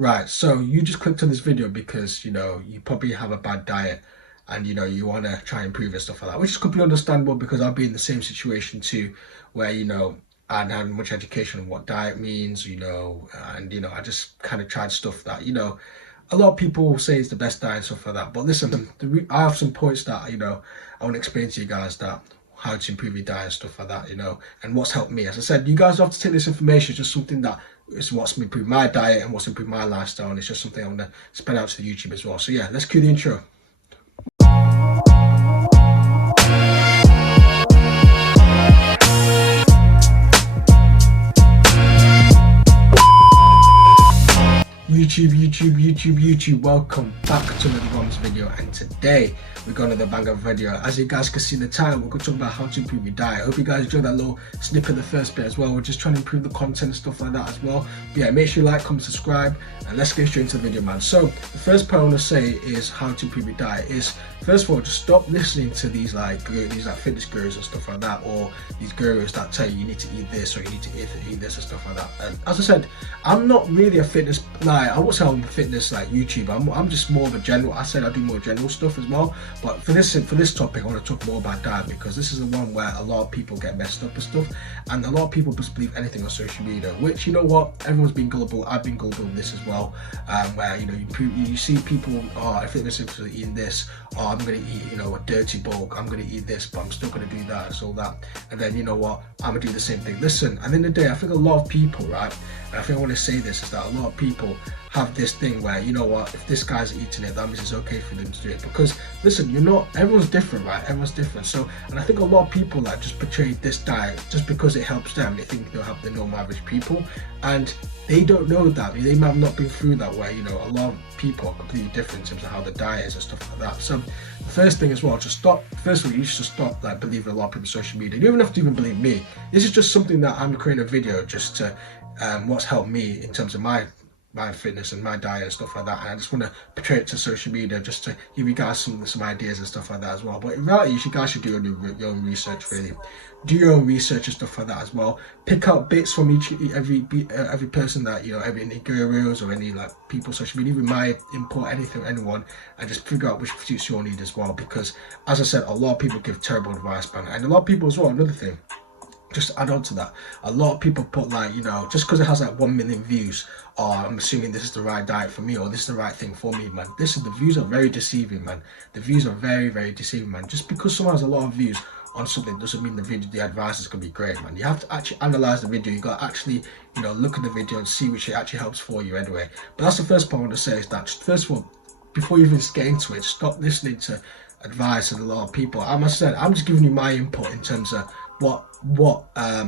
Right, so you just clicked on this video because you probably have a bad diet and you want to try and improve and stuff like that, which is completely understandable because I'll be in the same situation too, where I hadn't had much education on what diet means, and I just kind of tried stuff that a lot of people say is the best diet and stuff like that. But listen, I have some points that I want to explain to you guys that how to improve your diet and stuff like that, and what's helped me. As I said, you guys have to take this information. It's just something that is what's improved my diet and what's improved my lifestyle, and it's just something I want to spread out to the YouTube as well. So yeah, let's cue the intro. YouTube, welcome back to another Rom's video, and today we've got another banger video. As you guys can see in the title, we're going to talk about how to improve your diet. I hope you guys enjoyed that little snippet, the first bit as well. We're just trying to improve the content and stuff like that as well. But yeah, make sure you like, comment, subscribe, and let's get straight into the video, man. So the first part I want to say is how to improve your diet is, first of all, just stop listening to these like fitness gurus and stuff like that, or these gurus that tell you need to eat this or you need to eat this and stuff like that. And as I said, I'm not really a fitness, I won't say I'm a fitness YouTuber. I'm just more of a general. I said I do more general stuff as well. But for this topic, I want to talk more about diet because this is the one where a lot of people get messed up and stuff, and a lot of people just believe anything on social media. Which, you know what, everyone's been gullible. I've been gullible with this as well. Where you see people, oh, if fitness is eating this, oh, I'm gonna eat a dirty bulk. I'm gonna eat this, but I'm still gonna do that. It's all that, and then you know what, I'm gonna do the same thing. Listen, at the end of the day, I think a lot of people, right? And I think I want to say this is that a lot of people have this thing where, you know what, if this guy's eating it, that means it's okay for them to do it. Because listen, everyone's different, right? Everyone's different. So, and I think a lot of people like just portray this diet just because it helps them. They think they'll help the normal average people, and they don't know that. They might have not been through that, where a lot of people are completely different in terms of how the diet is and stuff like that. So the first thing as well, just stop. First of all, you should stop believing a lot of people on social media. You don't even have to even believe me. This is just something that I'm creating a video just to what's helped me in terms of my fitness and my diet and stuff like that, and I just want to portray it to social media just to give you guys some ideas and stuff like that as well. But in reality, you guys should do your own research. Really do your own research and stuff like that as well. Pick out bits from every person that any gurus or any people social media, even my import anyone, and just figure out which suits your need as well. Because as I said, a lot of people give terrible advice, man, and a lot of people as well. Another thing, just add on to that, a lot of people put just because it has 1 million views, or I'm assuming this is the right diet for me, or this is the right thing for me, man. The views are very deceiving, man. The views are very, very deceiving, man. Just because someone has a lot of views on something doesn't mean the advice is going to be great, man. You have to actually analyze the video. You got to actually look at the video and see which it actually helps for you anyway. But that's the first part I want to say, is that just first of all, before you even get into it, stop listening to advice and a lot of people. I must say, I'm just giving you my input in terms of what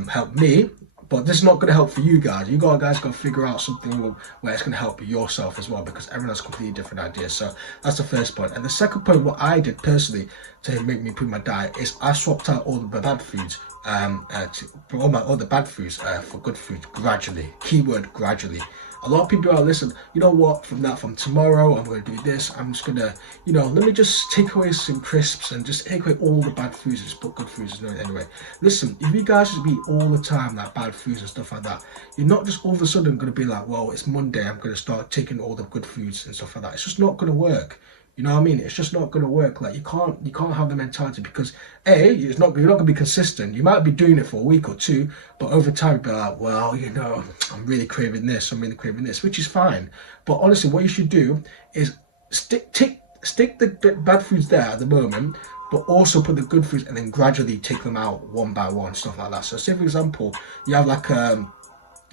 helped me, but this is not going to help for you guys. You guys got to figure out something where it's going to help yourself as well, because everyone has completely different ideas. So that's the first point. And the second point, what I did personally to make me improve my diet, is I swapped out all the bad foods all the bad foods for good food gradually. Keyword gradually. A lot of people are, listen, you know what, from tomorrow I'm going to do this. I'm just going to, let me just take away some crisps and just take away all the bad foods and just put good foods anyway. Listen, if you guys just eat all the time bad foods and stuff like that, you're not just all of a sudden going to be like, well, it's Monday, I'm going to start taking all the good foods and stuff like that. It's just not going to work. You know what I mean? It's just not going to work. You can't have the mentality, because you're not going to be consistent. You might be doing it for a week or two, but over time you'll be like, well, I'm really craving this. I'm really craving this, which is fine. But honestly, what you should do is stick the bad foods there at the moment, but also put the good foods, and then gradually take them out one by one, stuff like that. So say for example, you have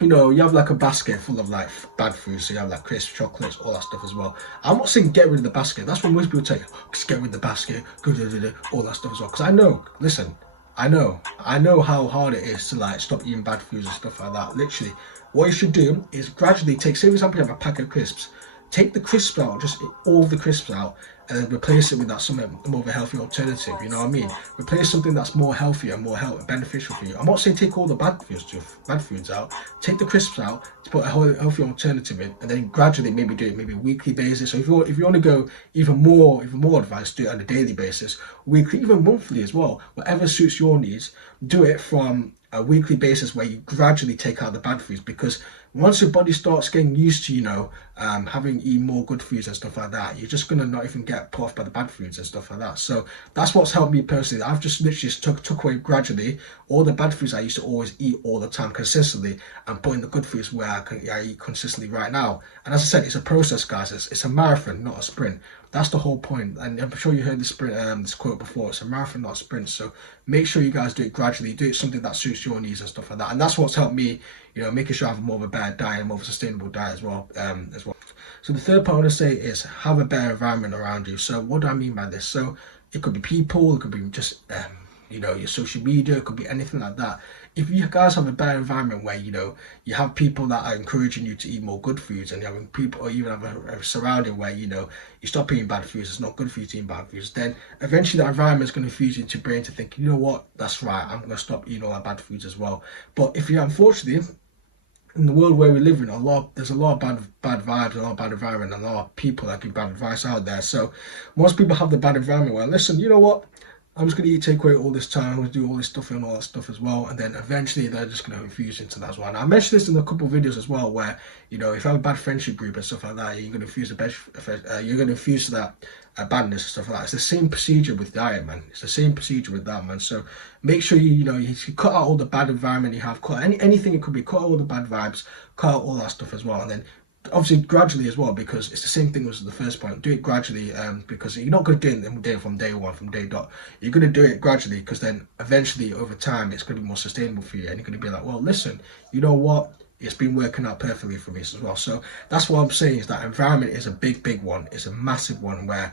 you have a basket full of bad foods, so you have crisps, chocolates, all that stuff as well. I'm not saying get rid of the basket. That's what most people tell you. Just get rid of the basket, all that stuff as well. Because I know, listen, I know how hard it is to stop eating bad foods and stuff like that. Literally, what you should do is gradually say for example, you have a pack of crisps. Take the crisps out, just all the crisps out, and then replace it with something more of a healthy alternative. You know what I mean? Replace something that's more healthier, more beneficial for you. I'm not saying take all the bad foods out. Take the crisps out to put a healthy alternative in, and then gradually maybe do it maybe a weekly basis. So if you want to go even more advanced, do it on a daily basis, weekly, even monthly as well. Whatever suits your needs. Do it from a weekly basis where you gradually take out the bad foods, because once your body starts getting used to, having eat more good foods and stuff like that, you're just gonna not even get put off by the bad foods and stuff like that. So that's what's helped me personally. I've just literally just took away gradually all the bad foods I used to always eat all the time consistently, and putting the good foods where I eat consistently right now. And as I said, it's a process, guys. It's a marathon, not a sprint. That's the whole point. And I'm sure you heard this quote before. It's a marathon, not a sprint. So make sure you guys do it gradually. Do it something that suits your needs and stuff like that. And that's what's helped me, making sure I have more of a better diet, more of a sustainable diet as well. So the third part I want to say is have a better environment around you. So what do I mean by this? So it could be people, it could be just your social media, it could be anything like that. If you guys have a better environment where you have people that are encouraging you to eat more good foods, and you having people, or even have a surrounding where you stop eating bad foods, it's not good for you to eat bad foods, then eventually that environment is going to fuse into your brain to think, you know what, that's right, I'm going to stop eating all that bad foods as well. But if you, unfortunately, in the world where we live in, there's a lot of bad vibes, a lot of bad environment, a lot of people that give bad advice out there. So most people have the bad environment where, listen, you know what, I'm just going to eat takeaway all this time, I'm going to do all this stuff and all that stuff as well, and then eventually they're just going to infuse into that as well. And I mentioned this in a couple of videos as well, where if you have a bad friendship group and stuff like that, you're going to infuse that badness and stuff like that. It's the same procedure with diet, man. It's the same procedure with that, man. So make sure you cut out all the bad environment you have, cut anything it could be, cut out all the bad vibes, cut out all that stuff as well, and then obviously gradually as well, because it's the same thing as the first point. Do it gradually, because you're not going to do it from day one, from day dot. You're going to do it gradually, because then eventually over time it's going to be more sustainable for you, and you're going to be like, well, listen, you know what, it's been working out perfectly for me as well. So that's what I'm saying, is that environment is a big one. It's a massive one, where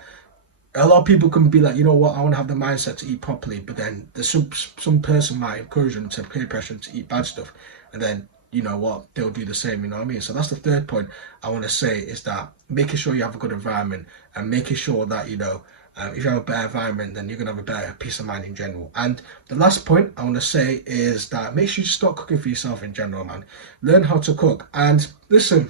a lot of people can be like, you know what, I want to have the mindset to eat properly, but then there's some person might encourage them to peer pressure to eat bad stuff, and then you know what, they'll do the same, you know what I mean? So that's the third point I want to say, is that making sure you have a good environment, and making sure that if you have a better environment, then you're going to have a better peace of mind in general. And the last point I want to say is that make sure you start cooking for yourself in general, man. Learn how to cook. And listen,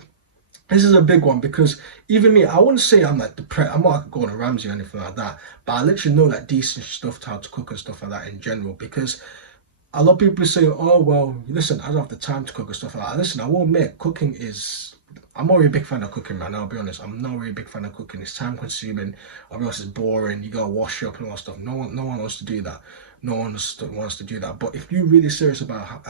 this is a big one, because even me, I wouldn't say I'm like I'm not like Gordon Ramsay or anything like that, but I literally know like decent stuff to how to cook and stuff like that in general, because a lot of people say, oh, well, listen, I don't have the time to cook and stuff like that. Listen, I won't admit, I'm not really a big fan of cooking, man. I'll be honest. I'm not really a big fan of cooking. It's time consuming. I'll be honest, it's boring. You gotta wash up and all that stuff. No one wants to do that. No one wants to do that. But if you're really serious about,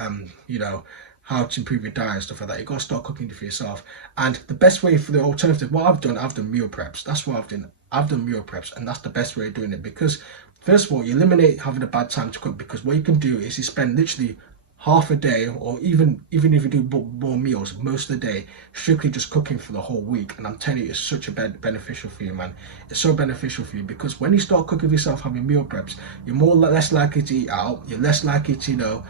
how to improve your diet and stuff like that, you gotta start cooking for yourself. And the best way for the alternative, I've done meal preps. That's what I've done. I've done meal preps, and that's the best way of doing it, because first of all, you eliminate having a bad time to cook, because what you can do is you spend literally half a day, or even if you do more meals, most of the day strictly just cooking for the whole week. And I'm telling you, it's such a beneficial for you, man. It's so beneficial for you, because when you start cooking for yourself, having meal preps, you're less likely to eat out. You're less likely to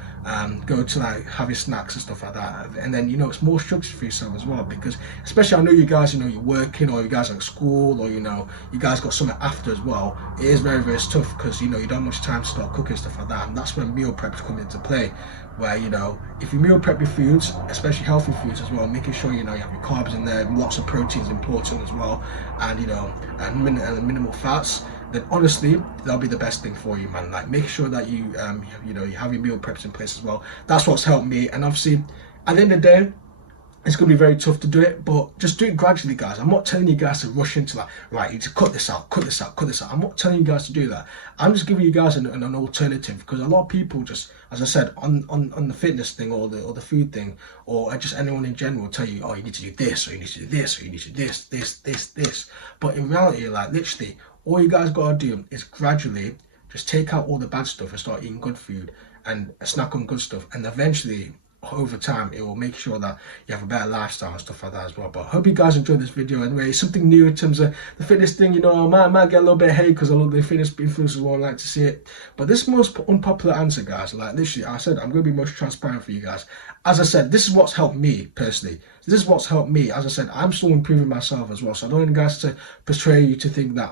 go to like having snacks and stuff like that. And then it's more structured for yourself as well, because especially I know you guys, you're working, or you guys are at school, or you guys got something after as well. It is very, very tough, because you don't have much time to start cooking stuff like that. And that's when meal preps come into play, where if you meal prep your foods, especially healthy foods as well, making sure you have your carbs in there, lots of proteins important as well, and and minimal fats, then honestly that'll be the best thing for you, man. Like making sure that you have your meal preps in place as well. That's what's helped me. And obviously at the end of the day, it's going to be very tough to do it, but just do it gradually, guys. I'm not telling you guys to rush into like, right, you need to cut this out. I'm not telling you guys to do that. I'm just giving you guys an alternative, because a lot of people just, as I said, on the fitness thing, or the food thing, or just anyone in general tell you, oh, you need to do this, or you need to do this, or you need to do this. But in reality, like literally, all you guys got to do is gradually just take out all the bad stuff and start eating good food and snack on good stuff, and eventually over time it will make sure that you have a better lifestyle and stuff like that as well. But I hope you guys enjoyed this video anyway. It's something new in terms of the fitness thing. I might get a little bit of hate, because a lot of the fitness influencers won't like to see it, but this is the most unpopular answer, guys. Like literally, I said I'm going to be most transparent for you guys. As I said, this is what's helped me personally. This is what's helped me. As I said, I'm still improving myself as well, so I don't want you guys to portray you to think that,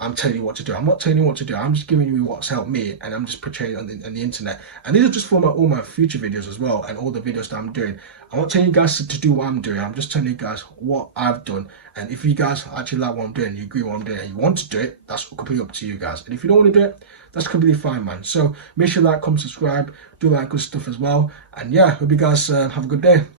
I'm telling you what to do. I'm not telling you what to do. I'm just giving you what's helped me, and I'm just portraying it on the internet. And these are just for all my future videos as well, and all the videos that I'm doing. I'm not telling you guys to do what I'm doing. I'm just telling you guys what I've done. And if you guys actually like what I'm doing, you agree with what I'm doing, and you want to do it, that's completely up to you guys. And if you don't want to do it, that's completely fine, man. So make sure to like, comment, subscribe, do like good stuff as well. And yeah, hope you guys have a good day.